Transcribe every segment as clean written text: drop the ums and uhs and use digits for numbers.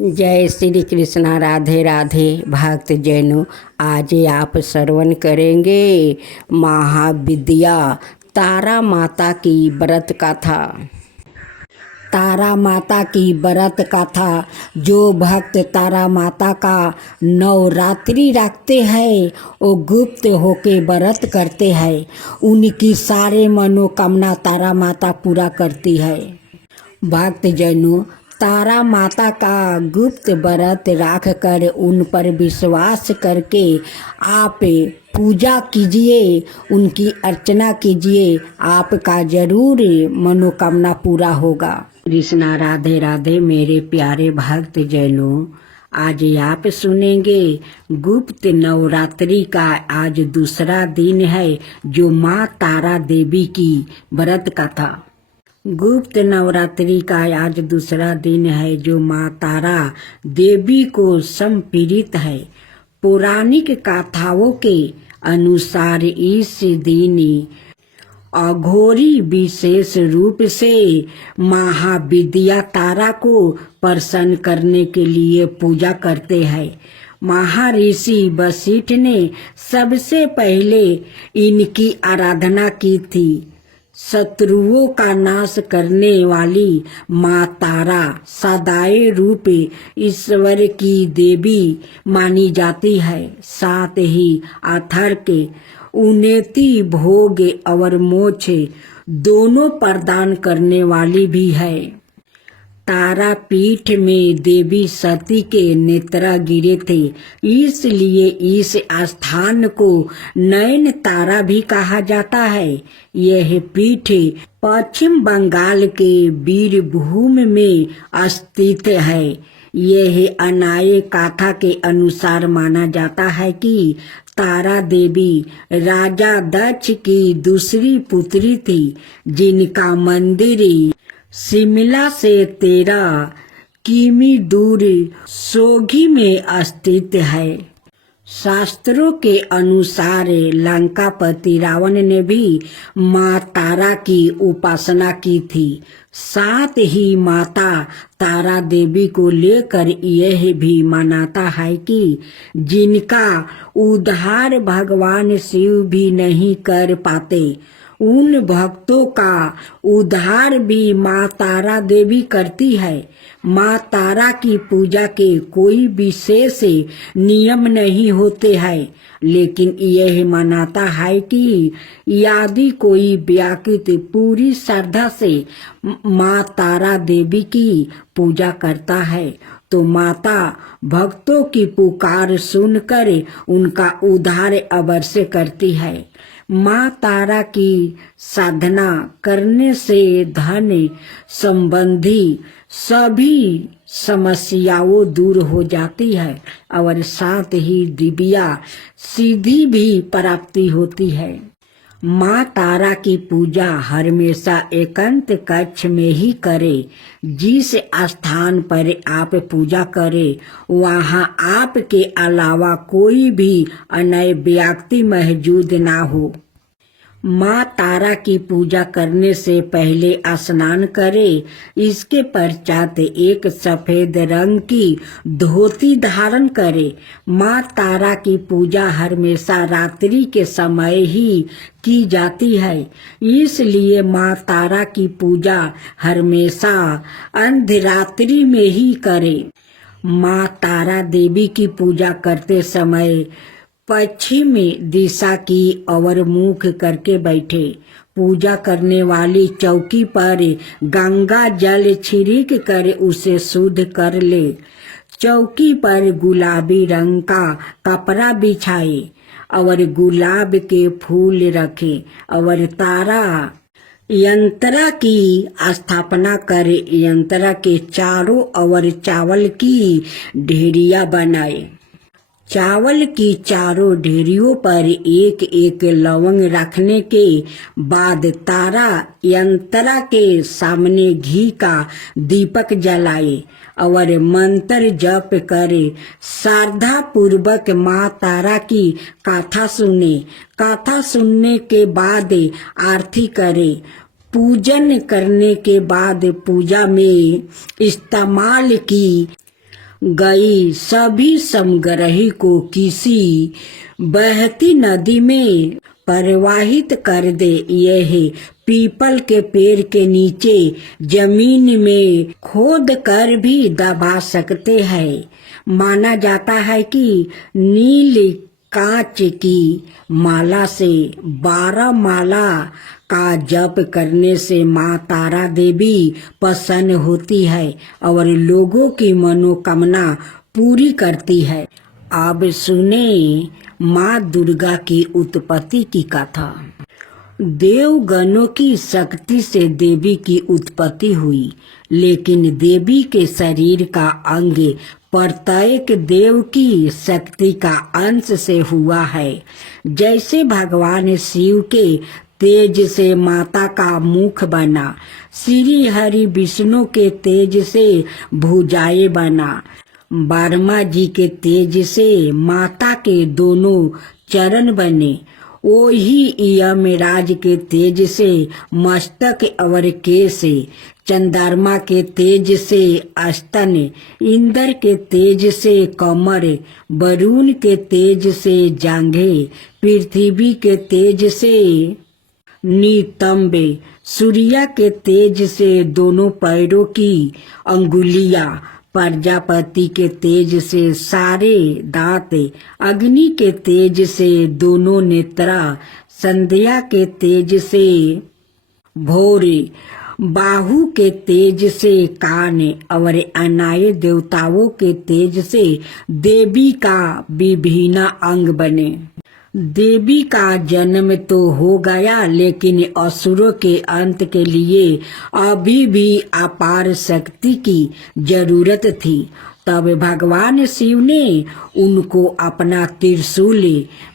जय श्री कृष्णा। राधे राधे भक्त जैनों, आज आप श्रवण करेंगे महाविद्या तारा माता की व्रत कथा। तारा माता की व्रत कथा। जो भक्त तारा माता का नवरात्रि रखते हैं वो गुप्त होके व्रत करते हैं, उनकी सारे मनोकामना तारा माता पूरा करती है। भक्त जनों, तारा माता का गुप्त व्रत रख कर उन पर विश्वास करके आप पूजा कीजिए, उनकी अर्चना कीजिए, आपका जरूर मनोकामना पूरा होगा। कृष्णा राधे राधे। मेरे प्यारे भक्त जनों, आज आप सुनेंगे गुप्त नवरात्रि का आज दूसरा दिन है, जो माँ तारा देवी की व्रत कथा। गुप्त नवरात्रि का आज दूसरा दिन है, जो माँ तारा देवी को समर्पित है। पौराणिक कथाओं के अनुसार इस दिन अघोरी विशेष रूप से महाविद्या तारा को प्रसन्न करने के लिए पूजा करते हैं। महर्षि वशिष्ठ ने सबसे पहले इनकी आराधना की थी। शत्रुओं का नाश करने वाली माँ तारा सदाए रूप ईश्वर की देवी मानी जाती है। साथ ही अथर्क उन्नति, भोग और मोक्ष दोनों प्रदान करने वाली भी है। तारापीठ में देवी सती के नेत्र गिरे थे, इसलिए इस स्थान को नयन तारा भी कहा जाता है। यह पीठ पश्चिम बंगाल के बीरभूम में स्थित है। यह अनाय कथा के अनुसार माना जाता है कि तारा देवी राजा दक्ष की दूसरी पुत्री थी, जिनका मंदिर शिमला से 13 किमी दूर सोगी में स्थित है। शास्त्रों के अनुसार लंकापति रावण ने भी माँ तारा की उपासना की थी। साथ ही माता तारा देवी को लेकर यह भी मानता है कि जिनका उद्धार भगवान शिव भी नहीं कर पाते, उन भक्तों का उद्धार भी माँ तारा देवी करती है। माँ तारा की पूजा के कोई विशेष नियम नहीं होते हैं, लेकिन यह मानता है कि यदि कोई व्यक्ति पूरी श्रद्धा से माँ तारा देवी की पूजा करता है तो माता भक्तों की पुकार सुनकर उनका उद्धार अवश्य करती है। माँ तारा की साधना करने से धन संबंधी सभी समस्याओं दूर हो जाती है और साथ ही दिव्या सिद्धि भी प्राप्ति होती है। माँ तारा की पूजा हमेशा एकांत कक्ष में ही करें। जिस स्थान पर आप पूजा करें वहाँ आपके अलावा कोई भी अन्य व्यक्ति मौजूद ना हो। माँ तारा की पूजा करने से पहले स्नान करें। इसके पश्चात एक सफेद रंग की धोती धारण करें। माँ तारा की पूजा हमेशा रात्रि के समय ही की जाती है, इसलिए माँ तारा की पूजा हमेशा अर्धरात्रि में ही करें। माँ तारा देवी की पूजा करते समय पश्चिम दिशा की ओर मुख करके बैठे। पूजा करने वाली चौकी पर गंगा जल छिड़क कर उसे शुद्ध कर ले। चौकी पर गुलाबी रंग का कपड़ा बिछाए और गुलाब के फूल रखे और तारा यंत्र की स्थापना कर यंत्र के चारों ओर चावल की ढेरिया बनाए। चावल की चारों ढेरियों पर एक एक लवंग रखने के बाद तारा यंत्र के सामने घी का दीपक जलाए और मंत्र जप करे। श्रद्धा पूर्वक माँ तारा की कथा सुने। कथा सुनने के बाद आरती करे। पूजन करने के बाद पूजा में इस्तेमाल की गई सभी समग्रही को किसी बहती नदी में प्रवाहित कर दे। यह पीपल के पेड़ के नीचे जमीन में खोद कर भी दबा सकते हैं। माना जाता है कि नील कांच की माला से 12 माला का जप करने से माँ तारा देवी प्रसन्न होती है और लोगों की मनोकामना पूरी करती है। अब सुने माँ दुर्गा की उत्पत्ति की कथा। देवगणों की शक्ति से देवी की उत्पत्ति हुई, लेकिन देवी के शरीर का अंग प्रत्येक देव की शक्ति का अंश से हुआ है। जैसे भगवान शिव के तेज से माता का मुख बना, श्री हरि विष्णु के तेज से भुजाएं बना, ब्रह्मा जी के तेज से माता के दोनों चरण बने, वही यमराज के तेज से मस्तक और केश, चंद्रमा के तेज से स्तन, इंद्र के तेज से कमर, वरुण के तेज से जांघें, पृथ्वी के तेज से नितंब, सूर्य के तेज से दोनों पैरों की अंगुलियां, प्रजापति के तेज से सारे दांत, अग्नि के तेज से दोनों नेत्रा, संध्या के तेज से भौर, बाहु के तेज से कान और अन्य देवताओं के तेज से देवी का विभिन्न अंग बने। देवी का जन्म तो हो गया, लेकिन असुरों के अंत के लिए अभी भी अपार शक्ति की जरूरत थी। तब भगवान शिव ने उनको अपना त्रिशूल,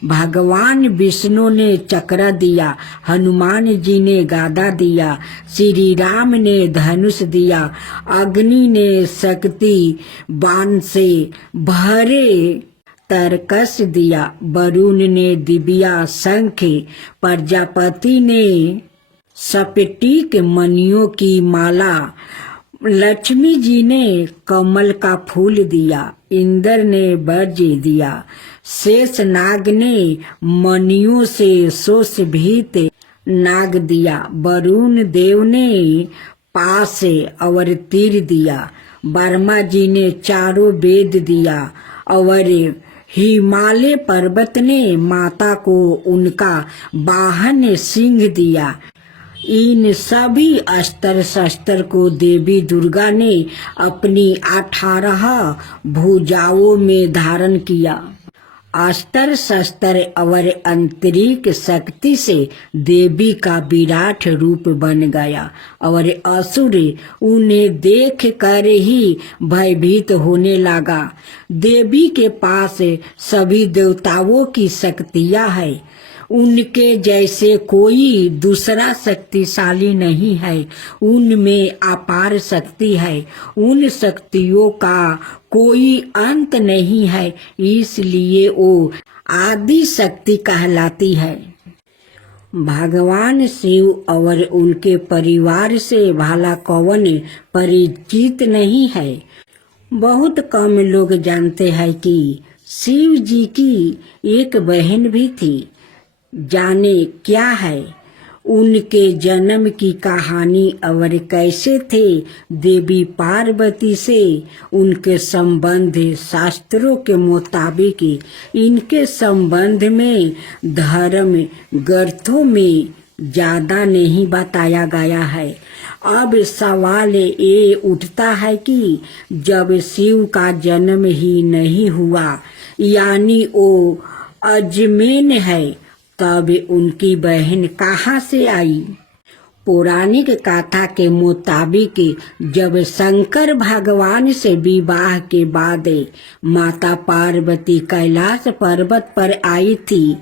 भगवान विष्णु ने चक्र दिया, हनुमान जी ने गदा दिया, श्री राम ने धनुष दिया, अग्नि ने शक्ति बाण से भरे तरकस दिया, वरुण ने दिव्या शंख, प्रजापति ने स्फटिक मणियों की माला, लक्ष्मी जी ने कमल का फूल दिया, इंद्र ने वज्र दिया, शेष नाग ने मणियों से सुशोभित नाग दिया, वरुण देव ने पास और तीर दिया, ब्रह्मा जी ने चारों वेद दिया और हिमालय पर्वत ने माता को उनका वाहन सिंह दिया। इन सभी अस्त्र शस्त्र को देवी दुर्गा ने अपनी 18 भुजाओं में धारण किया। अस्त्र शस्त्र और आंतरिक शक्ति से देवी का विराट रूप बन गया और असुर उन्हें देख कर ही भयभीत होने लगा। देवी के पास सभी देवताओं की शक्तियां हैं, उनके जैसे कोई दूसरा शक्तिशाली नहीं है। उनमें अपार शक्ति है, उन शक्तियों का कोई अंत नहीं है, इसलिए वो आदि शक्ति कहलाती है। भगवान शिव और उनके परिवार से भला कौन परिचित नहीं है। बहुत कम लोग जानते हैं कि शिव जी की एक बहन भी थी। जाने क्या है उनके जन्म की कहानी और कैसे थे देवी पार्वती से उनके संबंध। शास्त्रों के मुताबिक इनके संबंध में धर्म ग्रंथों में ज्यादा नहीं बताया गया है। अब सवाल ये उठता है कि जब शिव का जन्म ही नहीं हुआ, यानी वो अजमेन है, तब उनकी बहन कहाँ से आई। पौराणिक कथा के मुताबिक जब शंकर भगवान से विवाह के बाद माता पार्वती कैलाश पर्वत पर आई थी,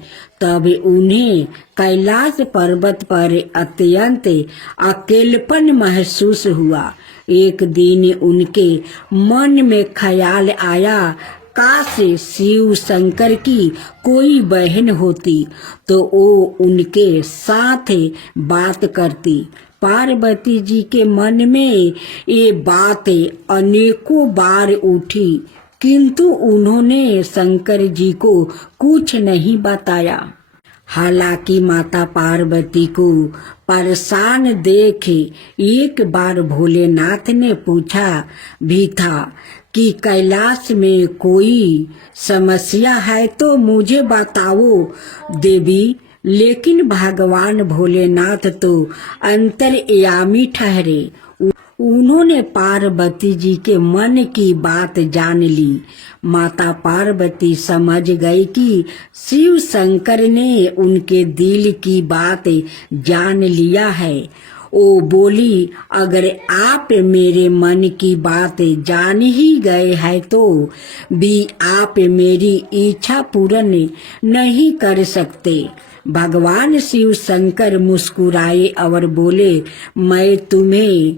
तब उन्हें कैलाश पर्वत पर अत्यंत अकेलापन महसूस हुआ। एक दिन उनके मन में ख्याल आया, काश शिव शंकर की कोई बहन होती तो वो उनके साथ बात करती। पार्वती जी के मन में ये बातें अनेकों बार उठी, किंतु उन्होंने शंकर जी को कुछ नहीं बताया। हालांकि माता पार्वती को परेशान देख एक बार भोलेनाथ ने पूछा भी था कि कैलाश में कोई समस्या है तो मुझे बताओ देवी, लेकिन भगवान भोलेनाथ तो अंतर्यामी ठहरे। उन्होंने पार्वती जी के मन की बात जान ली। माता पार्वती समझ गई कि शिव शंकर ने उनके दिल की बात जान लिया है। वो बोली, अगर आप मेरे मन की बात जान ही गए हैं तो भी आप मेरी इच्छा पूर्ण नहीं कर सकते। भगवान शिव शंकर मुस्कुराए और बोले, मैं तुम्हें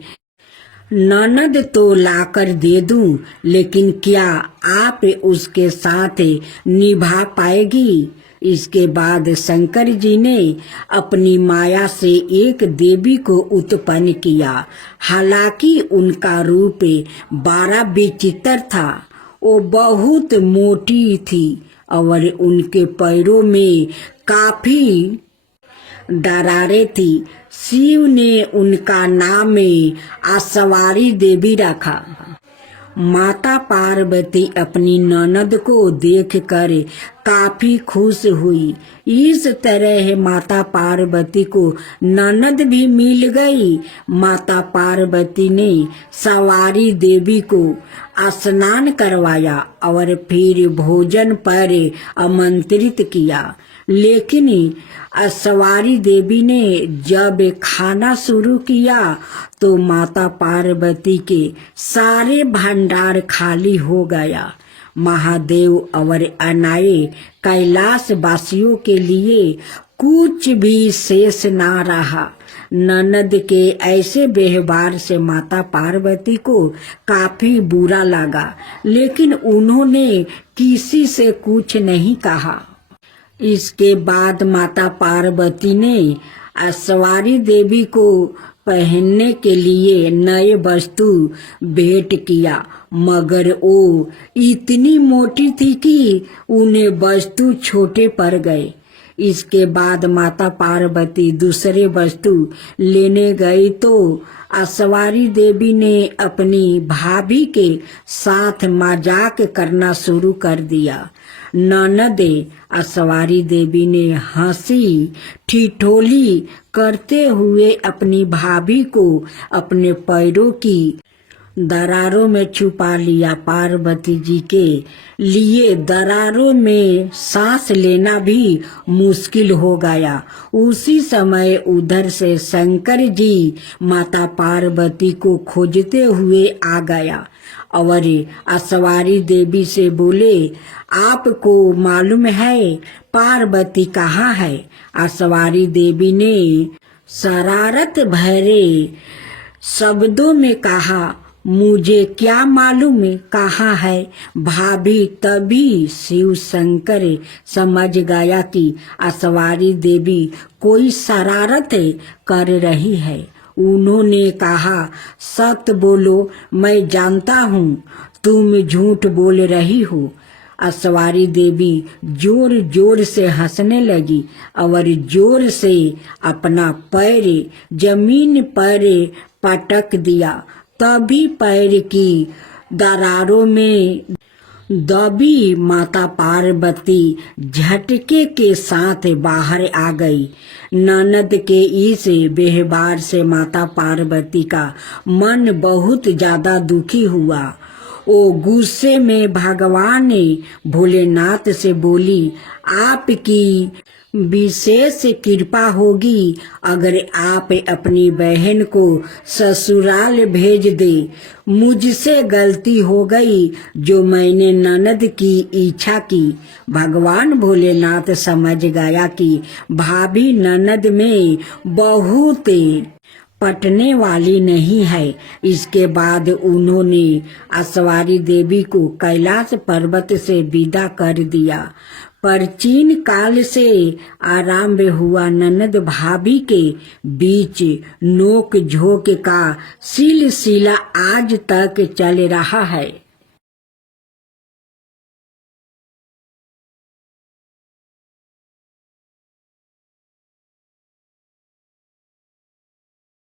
ननद तो लाकर दे दूं, लेकिन क्या आप उसके साथ निभा पाएगी? इसके बाद शंकर जी ने अपनी माया से एक देवी को उत्पन्न किया। हालांकि उनका रूप बड़ा विचित्र था। वो बहुत मोटी थी और उनके पैरों में काफी दरारें थी। शिव ने उनका नाम आसवारी देवी रखा। माता पार्वती अपनी ननद को देखकर काफी खुश हुई। इस तरह माता पार्वती को ननद भी मिल गई। माता पार्वती ने सवारी देवी को स्नान करवाया और फिर भोजन पर आमंत्रित किया। लेकिन सवारी देवी ने जब खाना शुरू किया तो माता पार्वती के सारे भंडार खाली हो गया। महादेव और अनाए कैलाश वासियों के लिए कुछ भी शेष ना रहा। ननद के ऐसे व्यवहार से माता पार्वती को काफी बुरा लगा, लेकिन उन्होंने किसी से कुछ नहीं कहा। इसके बाद माता पार्वती ने सवारी देवी को पहनने के लिए नए वस्तु भेंट किया, मगर वो इतनी मोटी थी कि उन्हें वस्तु छोटे पड़ गए। इसके बाद माता पार्वती दूसरे वस्तु लेने गई तो सवारी देवी ने अपनी भाभी के साथ मजाक करना शुरू कर दिया। ननद सवारी देवी ने हंसी ठिठोली करते हुए अपनी भाभी को अपने पैरों की दरारों में छुपा लिया। पार्वती जी के लिए दरारों में सांस लेना भी मुश्किल हो गया। उसी समय उधर से शंकर जी माता पार्वती को खोजते हुए आ गया और सवारी देवी से बोले, आपको मालूम है पार्वती कहाँ है? सवारी देवी ने शरारत भरे शब्दों में कहा, मुझे क्या मालूम कहाँ है भाभी। तभी शिव शंकर समझ गया कि सवारी देवी कोई शरारत कर रही है। उन्होंने कहा, सत्य बोलो, मैं जानता हूँ तुम झूठ बोल रही हो। सवारी देवी जोर जोर से हंसने लगी और जोर से अपना पैर जमीन पर पटक दिया। तभी पैर की दरारों में दबी माता पार्वती झटके के साथ बाहर आ गई। ननद के इस व्यवहार से माता पार्वती का मन बहुत ज्यादा दुखी हुआ। वो गुस्से में भगवान भोलेनाथ से बोली, आपकी विशेष कृपा होगी अगर आप अपनी बहन को ससुराल भेज दे। मुझसे गलती हो गई जो मैंने ननद की इच्छा की। भगवान भोलेनाथ समझ गया कि भाभी ननद में बहुत पटने वाली नहीं है। इसके बाद उन्होंने सवारी देवी को कैलाश पर्वत से विदा कर दिया। प्राचीन काल से आरंभ हुआ ननद भाभी के बीच नोक झोंक का सिलसिला आज तक चल रहा है।